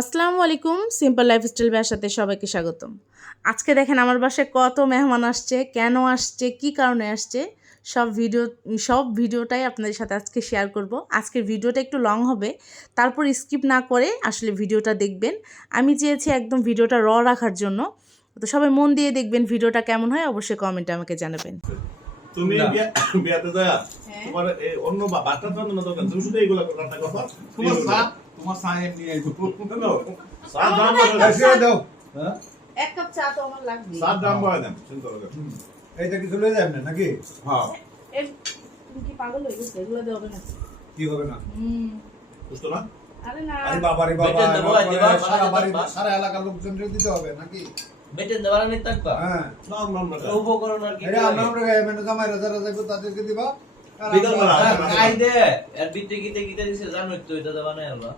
আসসালামু আলাইকুম, simple lifestyle বাসাতে সবাইকে স্বাগতম। আজকে দেখেন আমার বাসায় কত মেহমান আসছে, কেন আসছে, কি কারণে আসছে, সব ভিডিওটাই আপনাদের সাথে আজকে শেয়ার করব। আজকের ভিডিওটা একটু লং হবে, তারপর স্কিপ না করে আসলে ভিডিওটা দেখবেন। আমি চেয়েছি একদম ভিডিওটা রাখার জন্য, তো সবাই মন দিয়ে দেখবেন। ভিডিওটা কেমন হয় অবশ্যই কমেন্টে আমাকে জানাবেন। তুমি বিয়াতে যা তোমার অন্য বাচ্চা তো না দরকার, তুমি শুধু এইগুলা রান্না করবা। তোমার চা এমনি আইবো। চা দাম বাড়ায় দাও। এক কাপ চা তো আমার লাগবে। চা দাম বাড়ায় দেন, চিন্তা করো। এইটা কিছু লয়ে যাবেন না নাকি? হ্যাঁ, তুমি কি পাগল হয়ে গেছো? এগুলো দেওয়া হবে না। কি হবে না? বুঝতো না? আরে না, আরে বাবা রে বাবা, বেটেন দেবো, দিবা, সারা বাড়ি দিবা। সারা এলাকার লোকজনকে দিতে হবে নাকি? বেটেন দেওয়ার নেই থাকবা হ্যাঁ, নাম নাম না উপকরণ আর কি এটা আমরা মানে জামাই রাজা রাজা তাদেরকে দিবা। আর বিকাল বেলা। আমরা- আই দে আর বিতে গিতে গিতে দিছে জানো তো এটা দেওয়া নাই আল্লাহ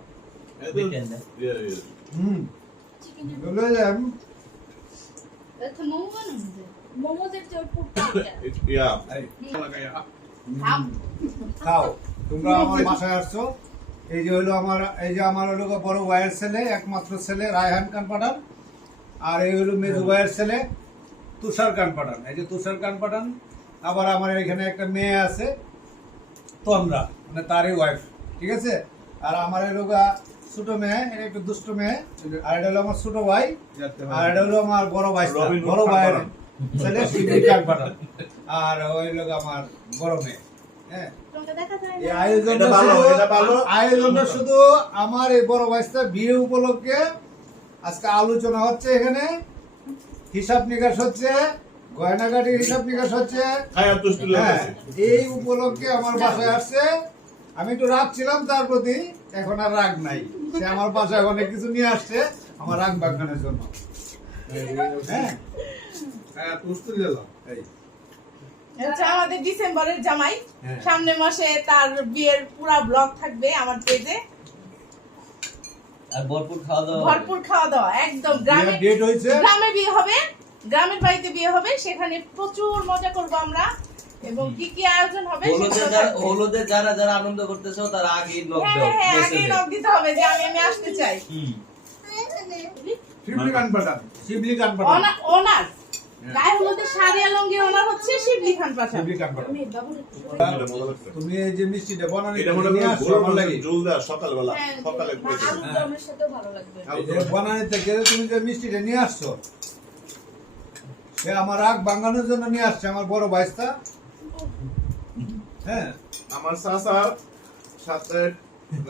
বেটেন দে হুম, লয়ে যাবেন। আচ্ছা মোমো বানানো মোমোদের যে পুরটা ইয়া খাও, তোমরা আমার বাসায় আসছো। এই যে আমার হলো বড় ভাইয়ের ছেলে, একমাত্র ছেলে রায়হান খান পাঠান। আর এই হলো মেজু ভাইয়ের ছেলে তুষার খান পাঠান। এই যে তুষার খান পাঠান। আবার আমার এখানে একটা মেয়ে আছে তন্দ্রা, মানে তারই ওয়াইফ, ঠিক আছে। আর আমার হলো ছোট মেয়ে, এটা একটু দুষ্ট মেয়ে। আর এটা হলো আমার ছোট ভাই। আর এটা হলো আমার বড় ভাই, বড় ভাইয়ের ছেলে শিবলি খান পাঠান। আর ওই লোক আমার বড় মেয়ে। হ্যাঁ, তোমাকে দেখা যায় এই না এটা ভালো, এটা ভালো। আয়োজনটা শুধু আমার এই বড় ভাইস্তার বিয়ে উপলক্ষে আজকে আলোচনা হচ্ছে। এখানে হিসাব নিকাশ হচ্ছে, গয়নাগাটির হিসাব নিকাশ হচ্ছে। খায়া তুষ্টি হ্যাঁ, লাগছে। এই উপলক্ষে আমার বাসায় আসছে। আমি একটু রাগ ছিলাম তার প্রতি, এখন আর রাগ নাই। সে আমার বাসায় অনেক কিছু নিয়ে আসছে আমার রাগ ভাঙানোর জন্য। হ্যাঁ, তুষ্টি দিলাম। এই আচ্ছা, আমাদের ডিসেম্বরের জামাই হ্যাঁ। সামনে মাসে তার বিয়ের পুরো ব্লগ থাকবে আমার পেজে। আর ভরপুর খাওয়া দাওয়া ভরপুর খাওয়া দাওয়া, একদম গ্রামে ডেট হয়েছে। গ্রামে বিয়ে হবে, গ্রামের বাড়িতে বিয়ে হবে, সেখানে প্রচুর মজা করব আমরা। এবং কি কি আয়োজন হবে সেগুলো থাকবে। হলুদে যারা যারা আনন্দ করতেছো তারা আগে নক হ্যাঁ দাও হ্যাঁ, আগে মেসেজে নক দিতে হবে যে আমি আসতে চাই। শিবলি খান পাঠান, শিবলি খান পাঠান, ওনার গায়ে হলুদের শাড়ি আর লুঙ্গি ওনার হচ্ছে শিবলি খান পাঠান। শিবলি খান পাঠান। আমি বাবুর এটা মজা লাগছে। তুমি এই যে মিষ্টিটা বানানি এটা মনে নিয়ে করো আসছো গরুর আমার মাংসের লাগি। ঝোল দেয়া সকালবেলা, সকালে আলুর দমের সাথেও ভালো লাগবে এই যে বানানি থেকে তুমি যে মিষ্টিটা নিয়ে আসছো, সে আমার রাগ ভাঙানোর জন্য নিয়ে আসছে আমার বড় ভাইস্তা। হ্যাঁ, আমার চাচার সাথে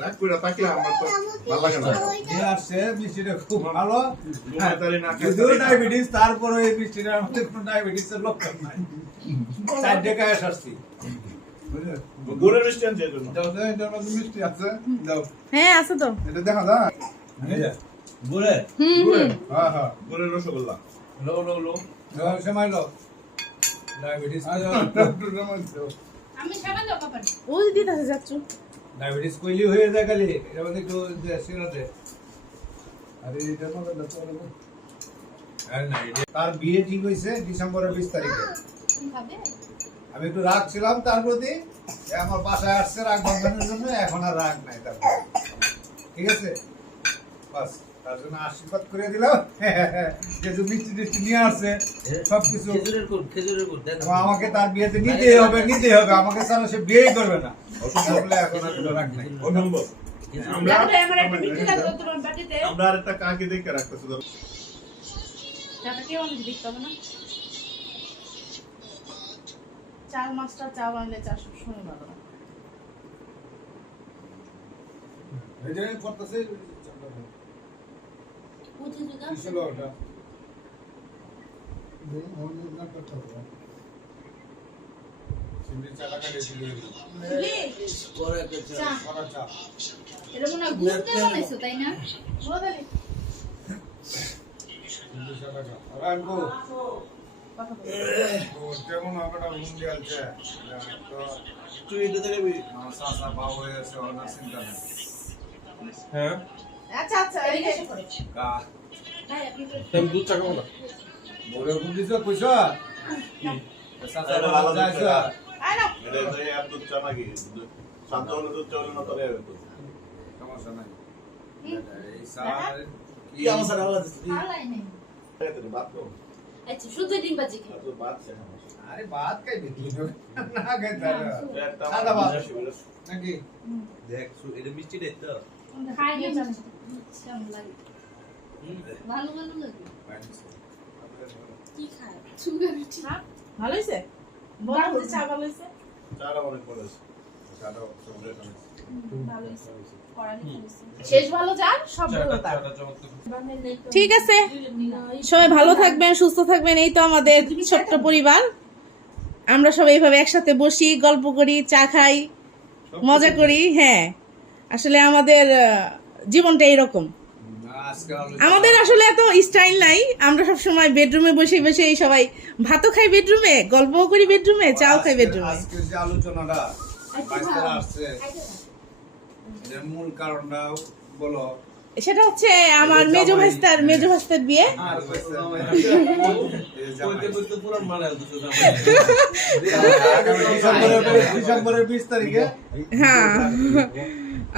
রাগ করে থাকলে আমার তো ভালো লাগে না। নিয়ে আসছে মিষ্টিটা খুব ভালো। হ্যাঁ, তাহলে না খেতে যদিও পারি না। ডায়াবেটিস, তারপরে এই মিষ্টিটার মধ্যে কোনো ডায়াবেটিসের লক্ষণ নাই। চার ডেকায় আসছি। গুড়ের মিষ্টি আনছে এই জন্য। মিষ্টি আছে, দাও। হ্যাঁ আছে তো। এটা দেখা যায়। এই যে, ঘুরে হ্যাঁ হ্যাঁ, গুড়ের রসগোল্লা। লো লো লো দাও, সময় লো। ডায়াবেটিস, আমি সাবান দাও পাপার ওই দিতে আছে যাচ্ছ। ডায়াবেটিস কইলি হয়ে যায় খালি। এটা মধ্যে একটু সিরাতে। আরে এটা মনে না তো না। আরে না, তার বিয়ে ঠিক হয়েছে ডিসেম্বরের 20 তারিখে। তুমি খাবে আমি একটু রাগ ছিলাম তার প্রতি। সে আমার বাসায় আসছে রাগ ভাঙানোর জন্য, এখন আর রাগ নাই তার প্রতি। ঠিক আছে, বাস তার জন্য আশীর্বাদ করে দিলাম। যেহেতু মিষ্টি টিষ্টি নিয়ে আসছে সবকিছু, খেজুরের গুড় দেখ এবং আমাকে তার বিয়েতে নিতেই হবে। আমাকে ছাড়া সে বিয়েই করবে না। বলে এখন আর কোনো রাগ নাই। ও নম্বর। আমরা আমার একটা মিষ্টি লাগবে তোমার বাটিতে আমরা আর একটা কাকে দেখে রাখতেছি। চাটা কেউ আমি দেখতে হবে না। চার মাছটা চা বানালে চা সবসময় ভালো লাগে। এই যে করতেছে বুঝে যুগা কি ছিল ওটা? সিমড়ি চালা কাটিয়েছিল। পরে একটা চা করা চা। এটা মনে হয় গুড় দিয়ে বানাইছো তাই না বদলে সিমড়ি চালা চা। রানকো কথা বল। ও কেমন আপনারা রুম দিয়েছে? তো তুই এটা দেখবি আমার সাসা বাবু হয়ে গেছে, ওনার চিন্তা নেই। হ্যাঁ আচ্ছা আচ্ছা, এই যে কা ভাই আপনি তো তুমি দুধ চা খাবো না বড় রুম দিছো কইছো? সাসা এটা বাবু ভালো যাইছো? আয় না। এটা তো এত দুধ চা নাকি? শান্ত হলে দুধ চা হলে না তবে হবে তো। সমস্যা নাই। এই স্যার কি অবস্থা হলো হালাই নেই তুমি বাদ দাও আচ্ছা শুধু ডিম ভাজি খাই তো বাদ সে আরে বাদ খাইবে কি না খাইতে একটা সাদা ভাত। বেশি নাকি দেখ এটা মিষ্টি দেখ তো খাই না কেমন লাগে ভালো ভালো লাগে কি খায় সুগার ঠিক ভালো হয়েছে বড় হচ্ছে চা ভালো হয়েছে চাটা অনেক ভালো আছে সাদা চকলেট আছে ভালো হয়েছে কড়াই খাইছে শেষ ভালো যার সব ভালো তার ঠিক আছে সবাই ভালো থাকবেন সুস্থ থাকবেন এই তো আমাদের ছোট্ট পরিবার আমরা সবাই এইভাবে একসাথে বসি গল্প করি চা খাই মজা করি হ্যাঁ আসলে আমাদের জীবনটা এরকম আজকে আমাদের আসলে এত স্টাইল নাই আমরা সব সময় বেডরুমে বসে বসে এই সবাই ভাতও খাই বেডরুমে গল্পও করি বেডরুমে চাও খাই বেডরুমে আজকে যে আলোচনাটা বাইস্তারা আসছে এর মূল কারণটা বলো সেটা হচ্ছে আমার মেজো ভাস্তার বিয়ে আর কইতে কইতে পুরো মানে আলতেছে ডিসেম্বরের 20 তারিখে হ্যাঁ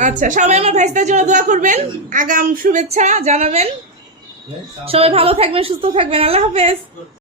আচ্ছা সবাই আমার ভাইস্তার জন্য দোয়া করবেন আগাম শুভেচ্ছা জানাবেন সবাই ভালো থাকবেন সুস্থ থাকবেন আল্লাহ হাফেজ